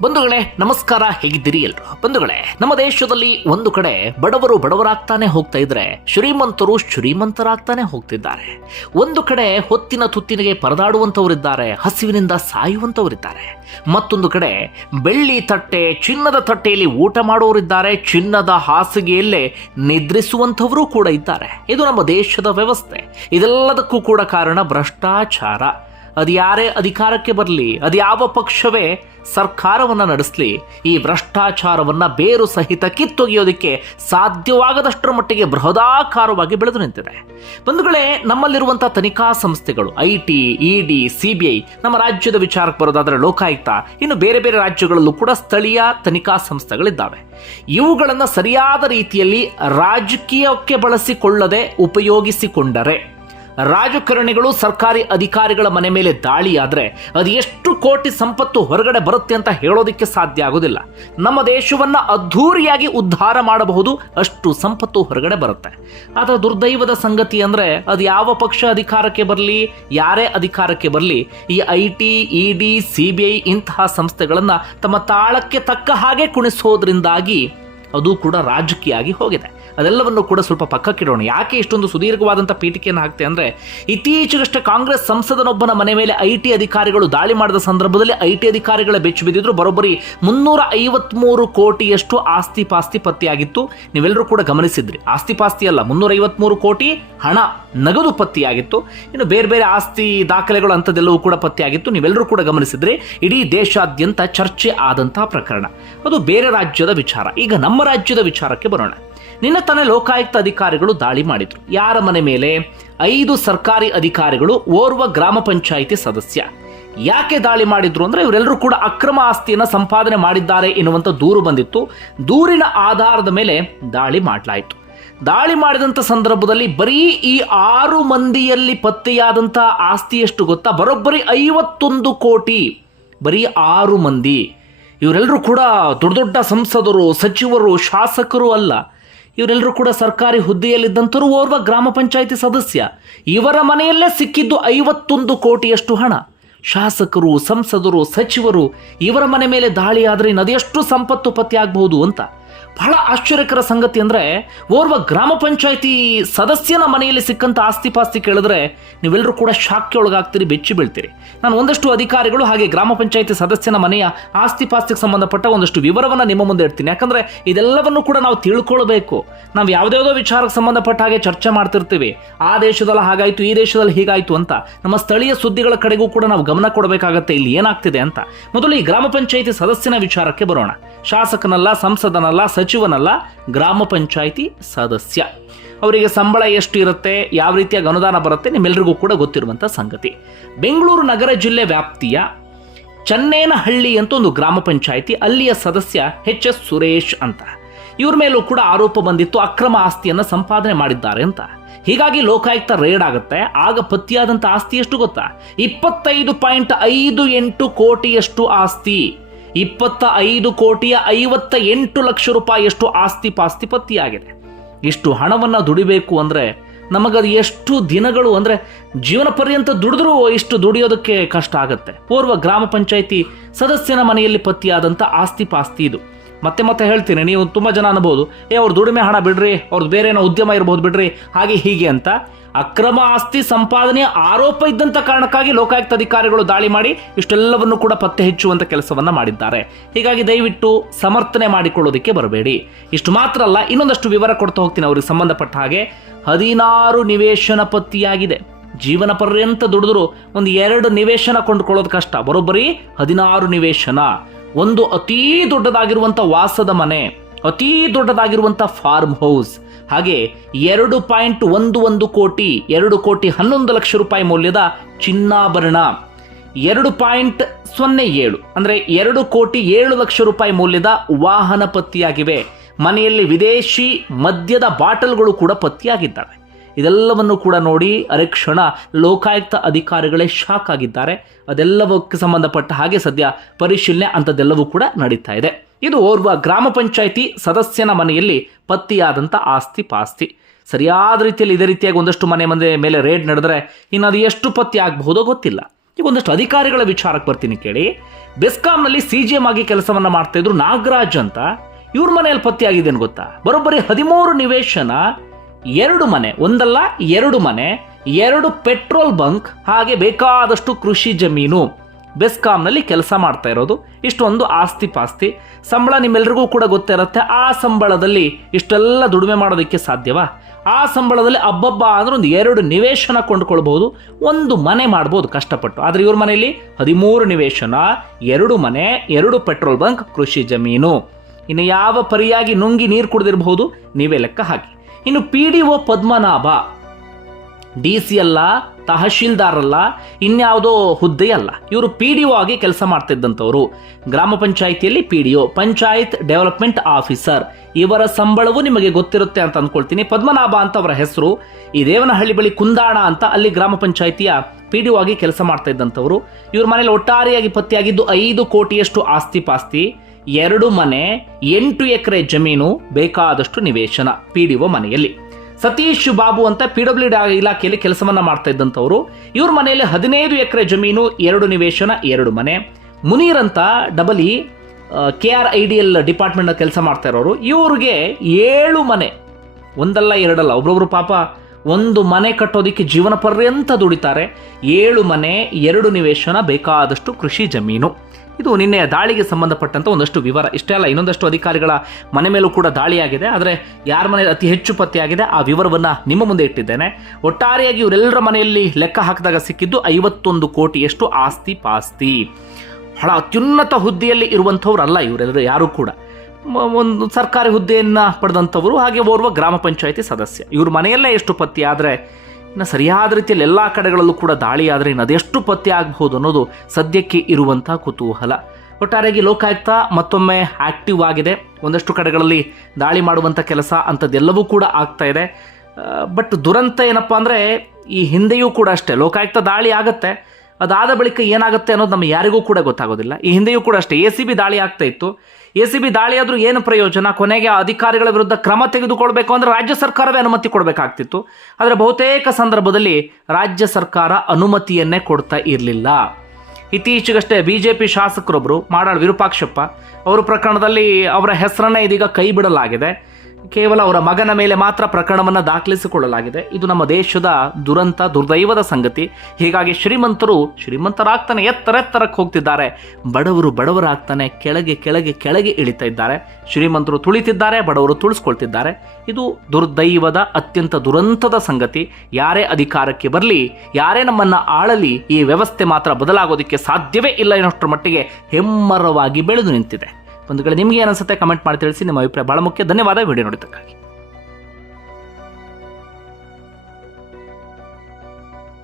ಬಂಧುಗಳೇ ನಮಸ್ಕಾರ, ಹೇಗಿದ್ದೀರಿ ಎಲ್ರು? ಬಂಧುಗಳೇ, ನಮ್ಮ ದೇಶದಲ್ಲಿ ಒಂದು ಕಡೆ ಬಡವರು ಬಡವರಾಗ್ತಾನೆ ಹೋಗ್ತಾ ಇದ್ರೆ ಶ್ರೀಮಂತರು ಶ್ರೀಮಂತರಾಗ್ತಾನೆ ಹೋಗ್ತಿದ್ದಾರೆ. ಒಂದು ಕಡೆ ಹೊತ್ತಿನ ತುತ್ತಿನಿಗೆ ಪರದಾಡುವಂತವರಿದ್ದಾರೆ, ಹಸಿವಿನಿಂದ ಸಾಯುವಂತವರಿದ್ದಾರೆ. ಮತ್ತೊಂದು ಕಡೆ ಬೆಳ್ಳಿ ತಟ್ಟೆ ಚಿನ್ನದ ತಟ್ಟೆಯಲ್ಲಿ ಊಟ ಮಾಡುವವರಿದ್ದಾರೆ, ಚಿನ್ನದ ಹಾಸಿಗೆಯಲ್ಲೇ ನಿದ್ರಿಸುವಂಥವರು ಕೂಡ ಇದ್ದಾರೆ. ಇದು ನಮ್ಮ ದೇಶದ ವ್ಯವಸ್ಥೆ. ಇದೆಲ್ಲದಕ್ಕೂ ಕೂಡ ಕಾರಣ ಭ್ರಷ್ಟಾಚಾರ. ಅದು ಯಾರೇ ಅಧಿಕಾರಕ್ಕೆ ಬರಲಿ, ಅದು ಯಾವ ಪಕ್ಷವೇ ಸರ್ಕಾರವನ್ನು ನಡೆಸಲಿ, ಈ ಭ್ರಷ್ಟಾಚಾರವನ್ನು ಬೇರು ಸಹಿತ ಕಿತ್ತೊಗೆಯೋದಕ್ಕೆ ಸಾಧ್ಯವಾಗದಷ್ಟರ ಮಟ್ಟಿಗೆ ಬೃಹದಾಕಾರವಾಗಿ ಬೆಳೆದು ನಿಂತಿದೆ. ಬಂಧುಗಳೇ, ನಮ್ಮಲ್ಲಿರುವಂಥ ತನಿಖಾ ಸಂಸ್ಥೆಗಳು IT, ED, CBI, ನಮ್ಮ ರಾಜ್ಯದ ವಿಚಾರಕ್ಕೆ ಬರೋದಾದರೆ ಲೋಕಾಯುಕ್ತ, ಇನ್ನು ಬೇರೆ ಬೇರೆ ರಾಜ್ಯಗಳಲ್ಲೂ ಕೂಡ ಸ್ಥಳೀಯ ತನಿಖಾ ಸಂಸ್ಥೆಗಳಿದ್ದಾವೆ. ಇವುಗಳನ್ನು ಸರಿಯಾದ ರೀತಿಯಲ್ಲಿ ರಾಜಕೀಯಕ್ಕೆ ಬಳಸಿಕೊಳ್ಳದೆ ಉಪಯೋಗಿಸಿಕೊಂಡರೆ, ರಾಜಕಾರಣಿಗಳು ಸರ್ಕಾರಿ ಅಧಿಕಾರಿಗಳ ಮನೆ ಮೇಲೆ ದಾಳಿಯಾದರೆ ಅದು ಎಷ್ಟು ಕೋಟಿ ಸಂಪತ್ತು ಹೊರಗಡೆ ಬರುತ್ತೆ ಅಂತ ಹೇಳೋದಕ್ಕೆ ಸಾಧ್ಯ ಆಗೋದಿಲ್ಲ. ನಮ್ಮ ದೇಶವನ್ನು ಅದ್ಧೂರಿಯಾಗಿ ಉದ್ಧಾರ ಮಾಡಬಹುದು, ಅಷ್ಟು ಸಂಪತ್ತು ಹೊರಗಡೆ ಬರುತ್ತೆ. ಆದರೆ ದುರ್ದೈವದ ಸಂಗತಿ ಅಂದರೆ, ಅದು ಯಾವ ಪಕ್ಷ ಅಧಿಕಾರಕ್ಕೆ ಬರಲಿ, ಯಾರೇ ಅಧಿಕಾರಕ್ಕೆ ಬರಲಿ, ಈ IT, ED, CBI ಇಂತಹ ಸಂಸ್ಥೆಗಳನ್ನು ತಮ್ಮ ತಾಳಕ್ಕೆ ತಕ್ಕ ಹಾಗೆ ಕುಣಿಸೋದ್ರಿಂದಾಗಿ ಅದು ಕೂಡ ರಾಜಕೀಯ ಹೋಗಿದೆ. ಅದೆಲ್ಲವನ್ನು ಕೂಡ ಸ್ವಲ್ಪ ಪಕ್ಕಕ್ಕಿಡೋಣ. ಯಾಕೆ ಇಷ್ಟೊಂದು ಸುದೀರ್ಘವಾದಂಥ ಪೀಠಿಕೆಯನ್ನು ಹಾಕ್ತೆ ಅಂದರೆ, ಇತ್ತೀಚೆಗಷ್ಟೇ ಕಾಂಗ್ರೆಸ್ ಸಂಸದನೊಬ್ಬನ ಮನೆ ಮೇಲೆ IT ಅಧಿಕಾರಿಗಳು ದಾಳಿ ಮಾಡಿದ ಸಂದರ್ಭದಲ್ಲಿ IT ಅಧಿಕಾರಿಗಳ ಬೆಚ್ಚು ಬಿದ್ದಿದ್ರು. ಬರೋಬ್ಬರಿ 353 ಕೋಟಿಯಷ್ಟು ಆಸ್ತಿ ಪಾಸ್ತಿ ಪತ್ತೆಯಾಗಿತ್ತು. ನೀವೆಲ್ಲರೂ ಕೂಡ ಗಮನಿಸಿದ್ರಿ. ಆಸ್ತಿ ಪಾಸ್ತಿ ಅಲ್ಲ, 353 ಕೋಟಿ ಹಣ ನಗದು ಪತ್ತೆಯಾಗಿತ್ತು. ಇನ್ನು ಬೇರೆ ಬೇರೆ ಆಸ್ತಿ ದಾಖಲೆಗಳು ಅಂಥದ್ದೆಲ್ಲವೂ ಕೂಡ ಪತ್ತೆಯಾಗಿತ್ತು. ನೀವೆಲ್ಲರೂ ಕೂಡ ಗಮನಿಸಿದ್ರಿ. ಇಡೀ ದೇಶಾದ್ಯಂತ ಚರ್ಚೆ ಆದಂತಹ ಪ್ರಕರಣ. ಅದು ಬೇರೆ ರಾಜ್ಯದ ವಿಚಾರ. ಈಗ ನಮ್ಮ ರಾಜ್ಯದ ವಿಚಾರಕ್ಕೆ ಬರೋಣ. ನಿನ್ನೆ ತಾನೇ ಲೋಕಾಯುಕ್ತ ಅಧಿಕಾರಿಗಳು ದಾಳಿ ಮಾಡಿದ್ರು. ಯಾರ ಮನೆ ಮೇಲೆ? 5 ಸರ್ಕಾರಿ ಅಧಿಕಾರಿಗಳು, ಓರ್ವ ಗ್ರಾಮ ಪಂಚಾಯಿತಿ ಸದಸ್ಯ. ಯಾಕೆ ದಾಳಿ ಮಾಡಿದ್ರು ಅಂದರೆ, ಇವರೆಲ್ಲರೂ ಕೂಡ ಅಕ್ರಮ ಆಸ್ತಿಯನ್ನು ಸಂಪಾದನೆ ಮಾಡಿದ್ದಾರೆ ಎನ್ನುವಂಥ ದೂರು ಬಂದಿತ್ತು. ದೂರಿನ ಆಧಾರದ ಮೇಲೆ ದಾಳಿ ಮಾಡಲಾಯಿತು. ದಾಳಿ ಮಾಡಿದಂಥ ಸಂದರ್ಭದಲ್ಲಿ ಬರೀ ಈ 6 ಮಂದಿಯಲ್ಲಿ ಪತ್ತೆಯಾದಂಥ ಆಸ್ತಿ ಎಷ್ಟು ಗೊತ್ತಾ? ಬರೋಬ್ಬರಿ 51 ಕೋಟಿ. ಬರೀ 6 ಮಂದಿ. ಇವರೆಲ್ಲರೂ ಕೂಡ ದೊಡ್ಡ ದೊಡ್ಡ ಸಂಸದರು, ಸಚಿವರು, ಶಾಸಕರು ಅಲ್ಲ. ಇವರೆಲ್ಲರೂ ಕೂಡ ಸರ್ಕಾರಿ ಹುದ್ದೆಯಲ್ಲಿದ್ದಂಥವರು, ಓರ್ವ ಗ್ರಾಮ ಪಂಚಾಯಿತಿ ಸದಸ್ಯ. ಇವರ ಮನೆಯಲ್ಲೇ ಸಿಕ್ಕಿದ್ದು 51 ಕೋಟಿಯಷ್ಟು ಹಣ. ಶಾಸಕರು, ಸಂಸದರು, ಸಚಿವರು ಇವರ ಮನೆ ಮೇಲೆ ದಾಳಿ ಆದರೆ ಅದೆಷ್ಟು ಸಂಪತ್ತು ಪತ್ತೆ ಆಗಬಹುದು ಅಂತ. ಬಹಳ ಆಶ್ಚರ್ಯಕರ ಸಂಗತಿ ಅಂದರೆ, ಓರ್ವ ಗ್ರಾಮ ಪಂಚಾಯಿತಿ ಸದಸ್ಯನ ಮನೆಯಲ್ಲಿ ಸಿಕ್ಕಂಥ ಆಸ್ತಿ ಪಾಸ್ತಿ ಕೇಳಿದ್ರೆ ನೀವೆಲ್ಲರೂ ಕೂಡ ಶಾಕ್ಗೆ ಒಳಗಾಗ್ತೀರಿ, ಬೆಚ್ಚಿ ಬೀಳ್ತೀರಿ. ನಾನು ಒಂದಷ್ಟು ಅಧಿಕಾರಿಗಳು ಹಾಗೆ ಗ್ರಾಮ ಪಂಚಾಯಿತಿ ಸದಸ್ಯನ ಮನೆಯ ಆಸ್ತಿ ಪಾಸ್ತಿಗೆ ಸಂಬಂಧಪಟ್ಟ ಒಂದಷ್ಟು ವಿವರವನ್ನು ನಿಮ್ಮ ಮುಂದೆ ಇಡ್ತೀನಿ. ಯಾಕಂದರೆ ಇದೆಲ್ಲವನ್ನು ಕೂಡ ನಾವು ತಿಳ್ಕೊಳ್ಬೇಕು. ನಾವು ಯಾವುದ್ಯಾವುದೋ ವಿಚಾರಕ್ಕೆ ಸಂಬಂಧಪಟ್ಟ ಹಾಗೆ ಚರ್ಚೆ ಮಾಡ್ತಿರ್ತೀವಿ. ಆ ದೇಶದಲ್ಲಿ ಹಾಗಾಯಿತು, ಈ ದೇಶದಲ್ಲಿ ಹೀಗಾಯಿತು ಅಂತ. ನಮ್ಮ ಸ್ಥಳೀಯ ಸುದ್ದಿಗಳ ಕಡೆಗೂ ಕೂಡ ನಾವು ಗಮನ ಕೊಡಬೇಕಾಗತ್ತೆ, ಇಲ್ಲಿ ಏನಾಗ್ತಿದೆ ಅಂತ. ಮೊದಲು ಈ ಗ್ರಾಮ ಪಂಚಾಯಿತಿ ಸದಸ್ಯನ ವಿಚಾರಕ್ಕೆ ಬರೋಣ. ಶಾಸಕನಲ್ಲ, ಸಂಸದನಲ್ಲ, ಸಚಿವನಲ್ಲ, ಗ್ರಾಮ ಪಂಚಾಯಿತಿ ಸದಸ್ಯ. ಅವರಿಗೆ ಸಂಬಳ ಎಷ್ಟು ಇರುತ್ತೆ, ಯಾವ ರೀತಿಯಾಗಿ ಅನುದಾನ ಬರುತ್ತೆ, ನಿಮ್ಮೆಲ್ಲರಿಗೂ ಕೂಡ ಗೊತ್ತಿರುವಂಥ ಸಂಗತಿ. ಬೆಂಗಳೂರು ನಗರ ಜಿಲ್ಲೆ ವ್ಯಾಪ್ತಿಯ ಚನ್ನೇನಹಳ್ಳಿ ಅಂತ ಒಂದು ಗ್ರಾಮ ಪಂಚಾಯಿತಿ, ಅಲ್ಲಿಯ ಸದಸ್ಯ HS ಸುರೇಶ್ ಅಂತ. ಇವ್ರ ಮೇಲೂ ಕೂಡ ಆರೋಪ ಬಂದಿತ್ತು, ಅಕ್ರಮ ಆಸ್ತಿಯನ್ನು ಸಂಪಾದನೆ ಮಾಡಿದ್ದಾರೆ ಅಂತ. ಹೀಗಾಗಿ ಲೋಕಾಯುಕ್ತ ರೇಡ್ ಆಗುತ್ತೆ. ಆಗ ಪತ್ತೆಯಾದಂಥ ಆಸ್ತಿ ಎಷ್ಟು ಗೊತ್ತಾ? 25.58 ಕೋಟಿಯಷ್ಟು ಆಸ್ತಿ. 25 ಕೋಟಿಯ 58 ಲಕ್ಷ ರೂಪಾಯಿಯಷ್ಟು ಆಸ್ತಿ ಪಾಸ್ತಿ ಪತ್ತೆಯಾಗಿದೆ. ಇಷ್ಟು ಹಣವನ್ನು ದುಡಿಬೇಕು ಅಂದರೆ ನಮಗದು ಎಷ್ಟು ದಿನಗಳು ಅಂದರೆ ಜೀವನ ಪರ್ಯಂತ ದುಡಿದ್ರೂ ಇಷ್ಟು ದುಡಿಯೋದಕ್ಕೆ ಕಷ್ಟ ಆಗುತ್ತೆ. ಪೂರ್ವ ಗ್ರಾಮ ಪಂಚಾಯಿತಿ ಸದಸ್ಯನ ಮನೆಯಲ್ಲಿ ಪತ್ತೆಯಾದಂಥ ಆಸ್ತಿ ಪಾಸ್ತಿ ಇದು. ಮತ್ತೆ ಹೇಳ್ತೀನಿ, ನೀವು ತುಂಬ ಜನ ಅನ್ಬೋದು, ಅವ್ರ ದುಡಿಮೆ ಹಣ ಬಿಡ್ರಿ, ಅವ್ರದ್ದು ಬೇರೆ ಏನೋ ಉದ್ಯಮ ಇರ್ಬೋದು ಬಿಡ್ರಿ, ಹಾಗೆ ಹೀಗೆ ಅಂತ. ಅಕ್ರಮ ಆಸ್ತಿ ಸಂಪಾದನೆಯ ಆರೋಪ ಇದ್ದಂಥ ಕಾರಣಕ್ಕಾಗಿ ಲೋಕಾಯುಕ್ತ ಅಧಿಕಾರಿಗಳು ದಾಳಿ ಮಾಡಿ ಇಷ್ಟೆಲ್ಲವನ್ನು ಕೂಡ ಪತ್ತೆ ಹಚ್ಚುವಂಥ ಕೆಲಸವನ್ನು ಮಾಡಿದ್ದಾರೆ. ಹೀಗಾಗಿ ದಯವಿಟ್ಟು ಸಮರ್ಥನೆ ಮಾಡಿಕೊಳ್ಳೋದಕ್ಕೆ ಬರಬೇಡಿ. ಇಷ್ಟು ಮಾತ್ರ ಅಲ್ಲ, ಇನ್ನೊಂದಷ್ಟು ವಿವರ ಕೊಡ್ತಾ ಹೋಗ್ತೀನಿ. ಅವ್ರಿಗೆ ಸಂಬಂಧಪಟ್ಟ ಹಾಗೆ 16 ನಿವೇಶನ ಪತ್ತೆಯಾಗಿದೆ. ಜೀವನ ಪರ್ಯಂತ ದುಡಿದ್ರು ಒಂದು 2 ನಿವೇಶನ ಕೊಂಡುಕೊಳ್ಳೋದು ಕಷ್ಟ. ಬರೋಬ್ಬರಿ 16 ನಿವೇಶನ. ಒಂದು ಅತೀ ದೊಡ್ಡದಾಗಿರುವಂಥ ವಾಸದ ಮನೆ, ಅತೀ ದೊಡ್ಡದಾಗಿರುವಂಥ ಫಾರ್ಮ್ ಹೌಸ್, ಹಾಗೆ 2.11 ಕೋಟಿ, 2 ಕೋಟಿ 11 ಲಕ್ಷ ರೂಪಾಯಿ ಮೌಲ್ಯದ ಚಿನ್ನಾಭರಣ, 2.07 ಅಂದರೆ 2 ಕೋಟಿ 7 ಲಕ್ಷ ರೂಪಾಯಿ ಮೌಲ್ಯದ ವಾಹನ ಪತ್ತೆಯಾಗಿವೆ. ಮನೆಯಲ್ಲಿ ವಿದೇಶಿ ಮದ್ಯದ ಬಾಟಲ್ಗಳು ಕೂಡ ಪತ್ತೆಯಾಗಿದ್ದಾವೆ. ಇದೆಲ್ಲವನ್ನು ಕೂಡ ನೋಡಿ ಅರೆಕ್ಷಣ ಲೋಕಾಯುಕ್ತ ಅಧಿಕಾರಿಗಳೇ ಶಾಕ್ ಆಗಿದ್ದಾರೆ. ಅದೆಲ್ಲವಕ್ಕೆ ಸಂಬಂಧಪಟ್ಟ ಹಾಗೆ ಸದ್ಯ ಪರಿಶೀಲನೆ ಅಂಥದ್ದೆಲ್ಲವೂ ಕೂಡ ನಡೀತಾ ಇದೆ. ಇದು ಓರ್ವ ಗ್ರಾಮ ಪಂಚಾಯಿತಿ ಸದಸ್ಯನ ಮನೆಯಲ್ಲಿ ಪತ್ತೆಯಾದಂಥ ಆಸ್ತಿ ಪಾಸ್ತಿ. ಸರಿಯಾದ ರೀತಿಯಲ್ಲಿ ಇದೇ ರೀತಿಯಾಗಿ ಒಂದಷ್ಟು ಮನೆ ಮೇಲೆ ರೇಡ್ ನಡೆದರೆ ಇನ್ನು ಅದು ಎಷ್ಟು ಪತ್ತೆ ಆಗಬಹುದೋ ಗೊತ್ತಿಲ್ಲ. ಈಗ ಒಂದಷ್ಟು ಅಧಿಕಾರಿಗಳ ವಿಚಾರಕ್ಕೆ ಬರ್ತೀನಿ ಕೇಳಿ. ಬೆಸ್ಕಾಂನಲ್ಲಿ CGM ಆಗಿ ಕೆಲಸವನ್ನ ಮಾಡ್ತಾ ಇದ್ರು ನಾಗರಾಜ್ ಅಂತ. ಇವ್ರ ಮನೆಯಲ್ಲಿ ಪತ್ತೆಯಾಗಿದೆ ಏನು ಗೊತ್ತಾ? ಬರೋಬ್ಬರಿ 13 ನಿವೇಶನ, 2 ಮನೆ, ಒಂದಲ್ಲ 2 ಮನೆ, 2 ಪೆಟ್ರೋಲ್ ಬಂಕ್, ಹಾಗೆ ಬೇಕಾದಷ್ಟು ಕೃಷಿ ಜಮೀನು. ಬೆಸ್ಕಾಂನಲ್ಲಿ ಕೆಲಸ ಮಾಡ್ತಾ ಇರೋದು. ಇಷ್ಟೊಂದು ಆಸ್ತಿ ಪಾಸ್ತಿ, ಸಂಬಳ ನಿಮ್ಮೆಲ್ರಿಗೂ ಕೂಡ ಗೊತ್ತಿರುತ್ತೆ. ಆ ಸಂಬಳದಲ್ಲಿ ಇಷ್ಟೆಲ್ಲ ದುಡಿಮೆ ಮಾಡೋದಕ್ಕೆ ಸಾಧ್ಯವಾ? ಆ ಸಂಬಳದಲ್ಲಿ ಅಬ್ಬಬ್ಬ ಅಂದ್ರೆ ಒಂದು 2 ನಿವೇಶನ ಕೊಂಡ್ಕೊಳ್ಬಹುದು, 1 ಮನೆ ಮಾಡ್ಬೋದು ಕಷ್ಟಪಟ್ಟು. ಆದರೆ ಇವ್ರ ಮನೆಯಲ್ಲಿ 13 ನಿವೇಶನ, 2 ಮನೆ, 2 ಪೆಟ್ರೋಲ್ ಬಂಕ್, ಕೃಷಿ ಜಮೀನು. ಇನ್ನು ಯಾವ ಪರಿಯಾಗಿ ನುಂಗಿ ನೀರು ಕುಡಿದಿರಬಹುದು ನೀವೇ ಲೆಕ್ಕ ಹಾಕಿ. ಇನ್ನು PDO ಪದ್ಮನಾಭ, DC ಅಲ್ಲ, ತಹಶೀಲ್ದಾರ್ ಅಲ್ಲ, ಇನ್ಯಾವುದೋ ಹುದ್ದೆ ಅಲ್ಲ. ಇವರು PDO ಆಗಿ ಕೆಲಸ ಮಾಡ್ತಿದ್ದಂಥವ್ರು. ಗ್ರಾಮ ಪಂಚಾಯಿತಿಯಲ್ಲಿ PDO, ಪಂಚಾಯತ್ ಡೆವಲಪ್ಮೆಂಟ್ ಆಫೀಸರ್. ಇವರ ಸಂಬಳವು ನಿಮಗೆ ಗೊತ್ತಿರುತ್ತೆ ಅಂತ ಅಂದ್ಕೊಳ್ತೀನಿ. ಪದ್ಮನಾಭ ಅಂತ ಅವರ ಹೆಸರು. ಈ ದೇವನಹಳ್ಳಿ ಬಳಿ ಕುಂದಾಣ ಅಂತ, ಅಲ್ಲಿ ಗ್ರಾಮ ಪಂಚಾಯಿತಿಯ PDO ಆಗಿ ಕೆಲಸ ಮಾಡ್ತಾ ಇದ್ದಂಥವ್ರು. ಇವ್ರ ಮನೇಲಿ ಒಟ್ಟಾರೆಯಾಗಿ ಪತ್ತೆಯಾಗಿದ್ದು 5 ಕೋಟಿಯಷ್ಟು ಆಸ್ತಿ ಪಾಸ್ತಿ, 2 ಮನೆ, 8 ಎಕರೆ ಜಮೀನು, ಬೇಕಾದಷ್ಟು ನಿವೇಶನ PDO ಮನೆಯಲ್ಲಿ. ಸತೀಶ್ ಬಾಬು ಅಂತ PWD ಇಲಾಖೆಯಲ್ಲಿ ಕೆಲಸವನ್ನ ಮಾಡ್ತಾ ಇದ್ದಂಥವ್ರು. ಇವ್ರ ಮನೆಯಲ್ಲಿ 15 ಎಕರೆ ಜಮೀನು, 2 ನಿವೇಶನ, 2 ಮನೆ. ಮುನೀರ್ ಅಂತ KRIDL ಡಿಪಾರ್ಟ್ಮೆಂಟ್ ಕೆಲಸ ಮಾಡ್ತಾ ಇರೋರು. ಇವ್ರಿಗೆ 7 ಮನೆ, ಒಂದಲ್ಲ ಎರಡಲ್ಲ, ಒಬ್ರೊಬ್ರು ಪಾಪ 1 ಮನೆ ಕಟ್ಟೋದಿಕ್ಕೆ ಜೀವನ ಪರ್ಯಂತ ದುಡಿತಾರೆ. 7 ಮನೆ, 2 ನಿವೇಶನ, ಬೇಕಾದಷ್ಟು ಕೃಷಿ ಜಮೀನು. ಇದು ನಿನ್ನೆಯ ದಾಳಿಗೆ ಸಂಬಂಧಪಟ್ಟಂತ ಒಂದಷ್ಟು ವಿವರ. ಇಷ್ಟೇ ಅಲ್ಲ, ಇನ್ನೊಂದಷ್ಟು ಅಧಿಕಾರಿಗಳ ಮನೆ ಮೇಲೂ ಕೂಡ ದಾಳಿಯಾಗಿದೆ. ಆದರೆ ಯಾರ ಮನೆಯಲ್ಲಿ ಅತಿ ಹೆಚ್ಚು ಪತ್ತೆಯಾಗಿದೆ ಆ ವಿವರವನ್ನ ನಿಮ್ಮ ಮುಂದೆ ಇಟ್ಟಿದ್ದೇನೆ. ಒಟ್ಟಾರೆಯಾಗಿ ಇವರೆಲ್ಲರ ಮನೆಯಲ್ಲಿ ಲೆಕ್ಕ ಹಾಕಿದಾಗ ಸಿಕ್ಕಿದ್ದು 51 ಕೋಟಿಯಷ್ಟು ಆಸ್ತಿ ಪಾಸ್ತಿ. ಬಹಳ ಅತ್ಯುನ್ನತ ಹುದ್ದೆಯಲ್ಲಿ ಇರುವಂಥವ್ರಲ್ಲ ಇವರೆಲ್ಲರೂ, ಯಾರು ಕೂಡ ಒಂದು ಸರ್ಕಾರಿ ಹುದ್ದೆಯನ್ನ ಪಡೆದಂಥವರು, ಹಾಗೆ ಓರ್ವ ಗ್ರಾಮ ಪಂಚಾಯಿತಿ ಸದಸ್ಯ. ಇವ್ರ ಮನೆಯಲ್ಲೇ ಎಷ್ಟು ಪತ್ತೆ ಆದರೆ ಇನ್ನು ಸರಿಯಾದ ರೀತಿಯಲ್ಲಿ ಎಲ್ಲ ಕಡೆಗಳಲ್ಲೂ ಕೂಡ ದಾಳಿ ಆದರೆ ಇನ್ನು ಅದೆಷ್ಟು ಪತ್ತೆ ಆಗಬಹುದು ಅನ್ನೋದು ಸದ್ಯಕ್ಕೆ ಇರುವಂಥ ಕುತೂಹಲ. ಒಟ್ಟಾರೆಯಾಗಿ ಲೋಕಾಯುಕ್ತ ಮತ್ತೊಮ್ಮೆ ಆಕ್ಟಿವ್ ಆಗಿದೆ. ಒಂದಷ್ಟು ಕಡೆಗಳಲ್ಲಿ ದಾಳಿ ಮಾಡುವಂಥ ಕೆಲಸ ಅಂಥದ್ದೆಲ್ಲವೂ ಕೂಡ ಆಗ್ತಾ ಇದೆ. ಬಟ್ ದುರಂತ ಏನಪ್ಪ ಅಂದರೆ, ಈ ಹಿಂದೆಯೂ ಕೂಡ ಅಷ್ಟೇ ಲೋಕಾಯುಕ್ತ ದಾಳಿ ಆಗುತ್ತೆ, ಅದಾದ ಬಳಿಕ ಏನಾಗುತ್ತೆ ಅನ್ನೋದು ನಮಗೆ ಯಾರಿಗೂ ಕೂಡ ಗೊತ್ತಾಗೋದಿಲ್ಲ. ಈ ಹಿಂದೆಯೂ ಕೂಡ ಅಷ್ಟೇ ACB ದಾಳಿ ಆಗ್ತಾ ಇತ್ತು. ACB ದಾಳಿ ಆದರೂ ಏನು ಪ್ರಯೋಜನ? ಕೊನೆಗೆ ಅಧಿಕಾರಿಗಳ ವಿರುದ್ಧ ಕ್ರಮ ತೆಗೆದುಕೊಳ್ಬೇಕು ಅಂದರೆ ರಾಜ್ಯ ಸರ್ಕಾರವೇ ಅನುಮತಿ ಕೊಡಬೇಕಾಗ್ತಿತ್ತು. ಆದರೆ ಬಹುತೇಕ ಸಂದರ್ಭದಲ್ಲಿ ರಾಜ್ಯ ಸರ್ಕಾರ ಅನುಮತಿಯನ್ನೇ ಕೊಡ್ತಾ ಇರಲಿಲ್ಲ. ಇತ್ತೀಚೆಗಷ್ಟೇ BJP ಶಾಸಕರೊಬ್ಬರು ಮಾಡಾಳ್ ವಿರೂಪಾಕ್ಷಪ್ಪ ಅವರ ಪ್ರಕರಣದಲ್ಲಿ ಅವರ ಹೆಸರನ್ನೇ ಇದೀಗ ಕೈ ಬಿಡಲಾಗಿದೆ. ಕೇವಲ ಅವರ ಮಗನ ಮೇಲೆ ಮಾತ್ರ ಪ್ರಕರಣವನ್ನು ದಾಖಲಿಸಿಕೊಳ್ಳಲಾಗಿದೆ. ಇದು ನಮ್ಮ ದೇಶದ ದುರಂತ, ದುರ್ದೈವದ ಸಂಗತಿ. ಹೀಗಾಗಿ ಶ್ರೀಮಂತರು ಶ್ರೀಮಂತರಾಗ್ತಾನೆ ಎತ್ತರಕ್ಕೆ ಹೋಗ್ತಿದ್ದಾರೆ, ಬಡವರು ಬಡವರಾಗ್ತಾನೆ ಕೆಳಗೆ ಕೆಳಗೆ ಕೆಳಗೆ ಇಳಿತಾ ಇದ್ದಾರೆ. ಶ್ರೀಮಂತರು ತುಳಿತಿದ್ದಾರೆ, ಬಡವರು ತುಳಿಸ್ಕೊಳ್ತಿದ್ದಾರೆ. ಇದು ದುರ್ದೈವದ ಅತ್ಯಂತ ದುರಂತದ ಸಂಗತಿ. ಯಾರೇ ಅಧಿಕಾರಕ್ಕೆ ಬರಲಿ, ಯಾರೇ ನಮ್ಮನ್ನು ಆಳಲಿ, ಈ ವ್ಯವಸ್ಥೆ ಮಾತ್ರ ಬದಲಾಗೋದಕ್ಕೆ ಸಾಧ್ಯವೇ ಇಲ್ಲ ಎನ್ನುವಷ್ಟರ ಮಟ್ಟಿಗೆ ಹೆಮ್ಮರವಾಗಿ ಬೆಳೆದು ನಿಂತಿದೆ. ಒಂದು ಕಡೆ ನಿಮಗೆ ಏನಿಸುತ್ತೆ ಕಮೆಂಟ್ ಮಾಡಿ ತಿಳಿಸಿ. ನಿಮ್ಮ ಅಭಿಪ್ರಾಯ ಬಹಳ ಮುಖ್ಯ. ಧನ್ಯವಾದ ವಿಡಿಯೋ ನೋಡಿದ್ದಕ್ಕಾಗಿ.